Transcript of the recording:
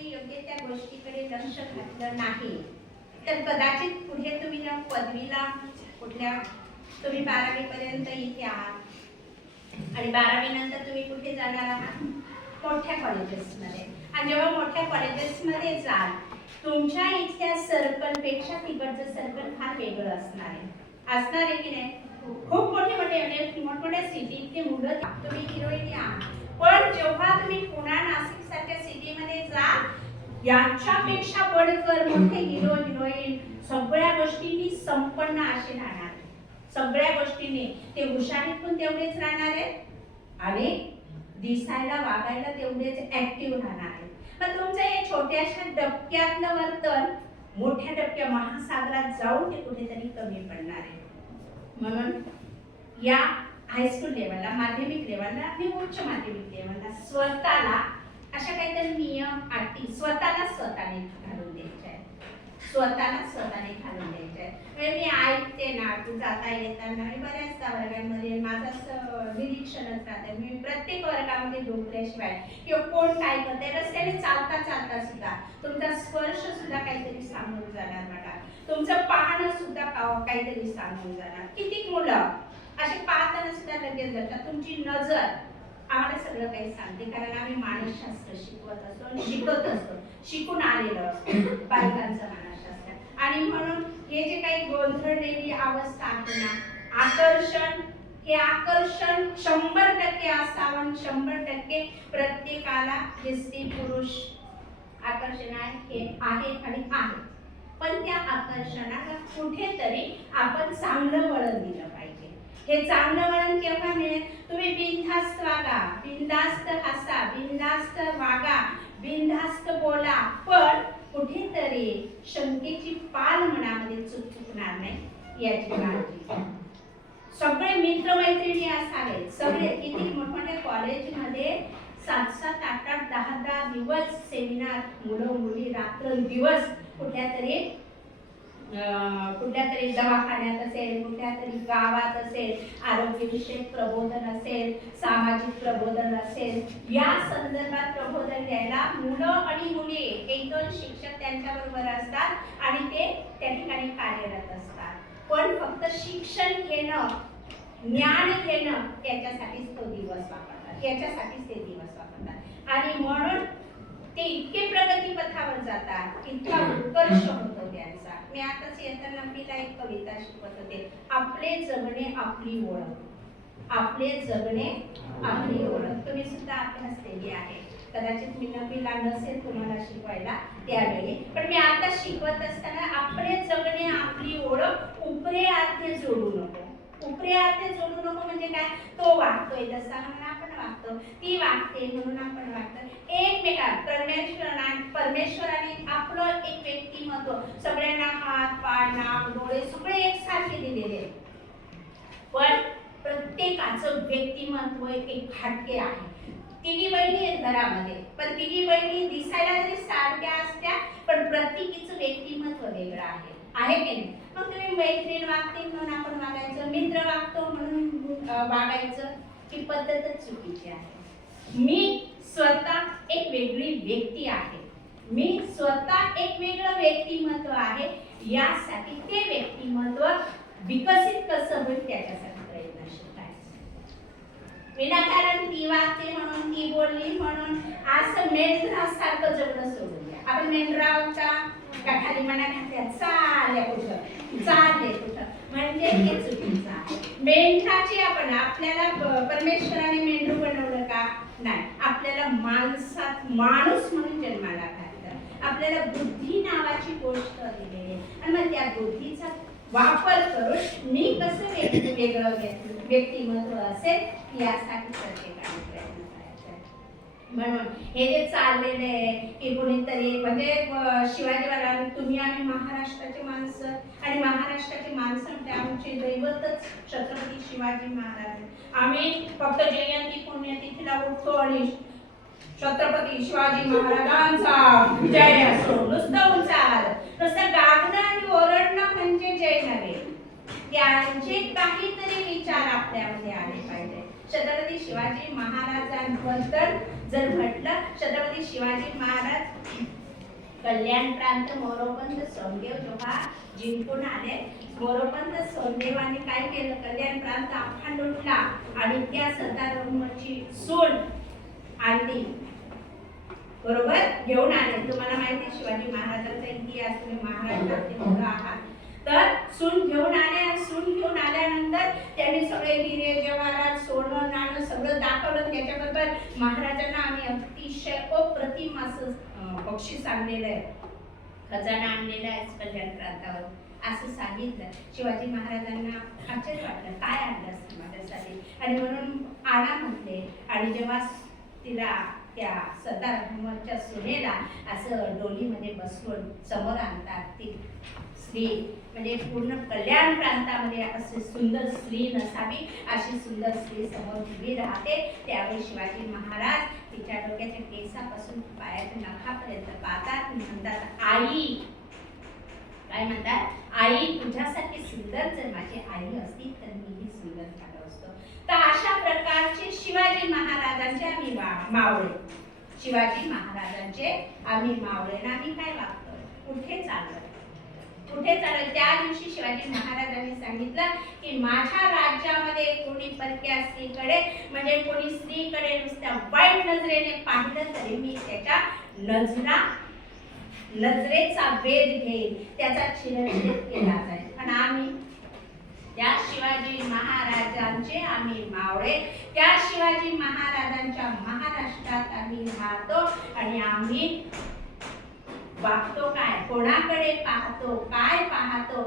तुम्ही योग्य त्या गोष्टीकडे लक्ष घातलं नाही तर कदाचित पुढे तुम्ही ना पदवीला कुठल्या तुम्ही 12वी पर्यंत इथे आहात आणि 12वी नंतर तुम्ही कुठे जाणार आहात मोठ्या कॉलेजेसमध्ये आणि जेव्हा मोठ्या कॉलेजेसमध्ये जाल तुमच्या इथल्या सर्कलपेक्षा तिकडचं सर्कल फार वेगळं असणार आहे की नाही खूप मोठमोठ्या सिटीतले मुलं तुम्ही हिरोईन आहात पण जेव्हा तुम्ही पुणा नाशिक सारख्या सिटीमध्ये जाल याच्यापेक्षा बडकर मोठे हिरो हिरोईन सगळ्या गोष्टींनी संपन्न असे राहणार सगळ्या गोष्टींनी ते हुशारीत पण तेवढेच राहणार आहेत आणि दिसायला वागायला तेवढेच ऍक्टिव्ह राहणार आहेत पण तुमचं हे छोट्याशा डबक्यातलं वर्तन मोठ्या डबक्या महासागरात जाऊन ते कुठेतरी कमी पडणार आहे म्हणून या हायस्कूल लेवलला माध्यमिक लेवलला आणि उच्च माध्यमिक लेवलला स्वतःला अशा काहीतरी नियम अटी स्वतःने घालून द्यायचे आहेत स्वतःने घालून द्यायचे आहेत म्हणजे मी ऐकते ना जाता येताना मी बऱ्याचदा वर्गांमध्ये माझं निरीक्षणच राहतं मी प्रत्येक वर्गामध्ये डोकल्याशिवाय किंवा कोण काय करते रस्त्याने चालता सुद्धा तुमचा स्पर्श सुद्धा काहीतरी सांगून जाणार बघा तुमचं पाहणं सुद्धा काहीतरी सांगून जाणार किती मुलं असे पाहताना सुद्धा लगेच जातात तुमची नजर आम्हाला सगळं काही सांगते कारण आम्ही मानसशास्त्र शिकवत असतो आणि शिकत असतो शिकून आलेलो असतो बायकांचं मानसशास्त्र आणि म्हणून हे जे काही गोंधळलेली अवस्था आहे ना आकर्षण हे आकर्षण 100% असावं 100% प्रत्येकाला हे स्त्री पुरुष आकर्षण आहे हे आहे आणि आहे पण त्या आकर्षणाला कुठेतरी आपण चांगलं वळण दिलं पाहिजे हे चांगलं वळण केव्हा मिळेल तुम्ही बिनधास्त वागा बिनधास्त हसा बिनधास्त वागा बिनधास्त बोला पण कुठेतरी शंकेची पाल मनामध्ये चुकणार नाही याची काळजी सगळे मित्रमैत्रिणी असावेत सगळे किती मोठमोठ्या कॉलेजमध्ये 7-7, 8-8, 10-10 दिवस सेमिनार मुलं मुली रात्रंदिवस कुठल्या तरी दवाखान्यात असेल कुठल्या तरी गावात असेल आरोग्यविषयक प्रबोधन असेल सामाजिक प्रबोधन असेल या संदर्भात प्रबोधन द्यायला मुलं आणि मुली 1-2 शिक्षक त्यांच्याबरोबर असतात आणि ते त्या ठिकाणी कार्यरत असतात पण फक्त शिक्षण घेणं ज्ञान घेणं याच्यासाठीच तो दिवस वापरतात याच्यासाठीच ते दिवस वापरतात आणि म्हणून ते इतके प्रगतीपथावर जातात इतका उत्कर्ष होतो त्यांचा मी आताच येताना मीला एक कविता शिकवत होते आपले जगणे आपली ओळख आपले जगणे आपली ओळख तुम्ही सुद्धा अभ्यासलेली आहे कदाचित मी नवीला नसेल तुम्हाला शिकवायला त्यावेळी पण मी आता शिकवत असताना आपले जगणे आपली ओळख उपरे आद्य जोडू नको उपरे आद्य जोडू नको म्हणजे काय तो वागतोय तसा म्हणून आपण वागतो ती वागते म्हणून आपण वागतो परमेश्वराने आपलं एक व्यक्तिमत्व सगळ्यांना हात पाय नाक डोळे सगळे एकसारखे दिलेले पण प्रत्येकाचं व्यक्तिमत्व एक हटके आहे तिघी बहिणी आहेत घरामध्ये पण तिघी बहिणी दिसायला जरी सारख्या असत्या पण प्रत्येकीचं व्यक्तिमत्व वेगळं आहे की नाही मग तुम्ही मैत्रीण वागते म्हणून आपण वागायचं मित्र वागतो म्हणून वागायचं ही पद्धतच चुकीची आहे मी स्वतः एक वेगळी व्यक्ती आहे मी स्वतः एक वेगळं व्यक्तिमत्व आहे यासाठी ते व्यक्तिमत्व विकसित कसं होईल त्याच्यासाठी प्रयत्नशील राहायचं विनाकारण ती वागते म्हणून ती बोलली म्हणून असं मेंढरासारखं जगणं सोडून द्या आपण मेंढरा का खाली मना घातल्या चालल्या कुठं म्हणजे हे चुकीचं आहे मेंढराची आपण आपल्याला परमेश्वराने मेंढरू बनवलं का नाही आपल्याला माणूस म्हणून जन्माला घातलं आपल्याला बुद्धी नावाची गोष्ट दिलेली आणि मग त्या बुद्धीचा वापर करून मी कसं वेगळं व्यक्तिमत्व असेल यासाठी प्रत्येकाने प्रयत्न करायचा म्हणून हे जे चाललेलं आहे की कोणीतरी म्हणजे शिवाजी महाराज तुम्ही आम्ही महाराष्ट्राची माणसं आणि महाराष्ट्राची माणसं म्हणजे आमचे दैवतच छत्रपती शिवाजी महाराज आम्ही फक्त जयंती पुण्यतिथीला उठतो आणि छत्रपती शिवाजी महाराजांचा जय असो नुसतं उंचार नुसतं गागणं आणि ओरडणं म्हणजे जय नव्हे त्यांचे काहीतरी विचार आपल्यामध्ये आले पाहिजे छत्रपती शिवाजी महाराजांबद्दल जर म्हटलं छत्रपती शिवाजी महाराज कल्याण प्रांत मोरोपंत सोनदेव जेव्हा जिंकून आले, मोरोपंत सोनदेवाने काय केलं, कल्याण प्रांत अख्खा लुटला आणि त्या सरदारांची सून आणली, बरोबर घेऊन आले. तुम्हाला माहिती शिवाजी महाराजांचा इतिहास, तुम्ही महाराष्ट्रातले मुलं आहात, तर सून घेऊन आले. सून घेऊन आल्यानंतर त्यांनी सगळे हिरे जवाहरात सोनं नाणं सगळं दाखवलं. त्याच्याबरोबर महाराजांना आम्ही अतिशय अप्रतिम असं बक्षीस आणलेलं आहे, खजाना आणलेला आहे कल्याण प्रांतावर असं सांगितलं. शिवाजी महाराजांना आश्चर्य वाटलं, काय आणलं असं माझ्यासाठी, आणि म्हणून आणा म्हटले. आणि जेव्हा तिला त्या सरदार अहमदच्या सुनेला असं डोलीमध्ये बसवून समोर आणतात, ती स्त्री म्हणजे पूर्ण कल्याण प्रांतामध्ये अशी सुंदर स्त्री नसावी अशी सुंदर स्त्री समोर उभी राहते. त्यावेळी शिवाजी महाराज तिच्या डोक्याच्या केसापासून पायाच्या नखापर्यंत पाहतात, म्हणतात आई, काय म्हणतात, आई तुझ्यासारखी सुंदर जर माझी आई असती तर मीही सुंदर झालो असतो. तर अशा प्रकारचे शिवाजी महाराजांचे आम्ही मावळे, शिवाजी महाराजांचे आम्ही मावळे ना. आम्ही काय वागतो, कुठे चाललो, कुठे चाललो. त्या दिवशी शिवाजी महाराजांनी सांगितलं की माझ्या राज्यामध्ये कोणी परक्या स्त्रीकडे म्हणजे कोणी स्त्रीकडे नुसत्या वाईट नजरेने पाहिलं तरी मी त्याच्या नजरेचा वेध घेईन, त्याचा शिरच्छेद केला जाईल. पण आम्ही त्या शिवाजी महाराजांचे आम्ही मावळे, त्या शिवाजी महाराजांच्या महाराष्ट्रात आम्ही राहतो आणि आम्ही वागतो काय, कोणाकडे पाहतो, काय पाहतो.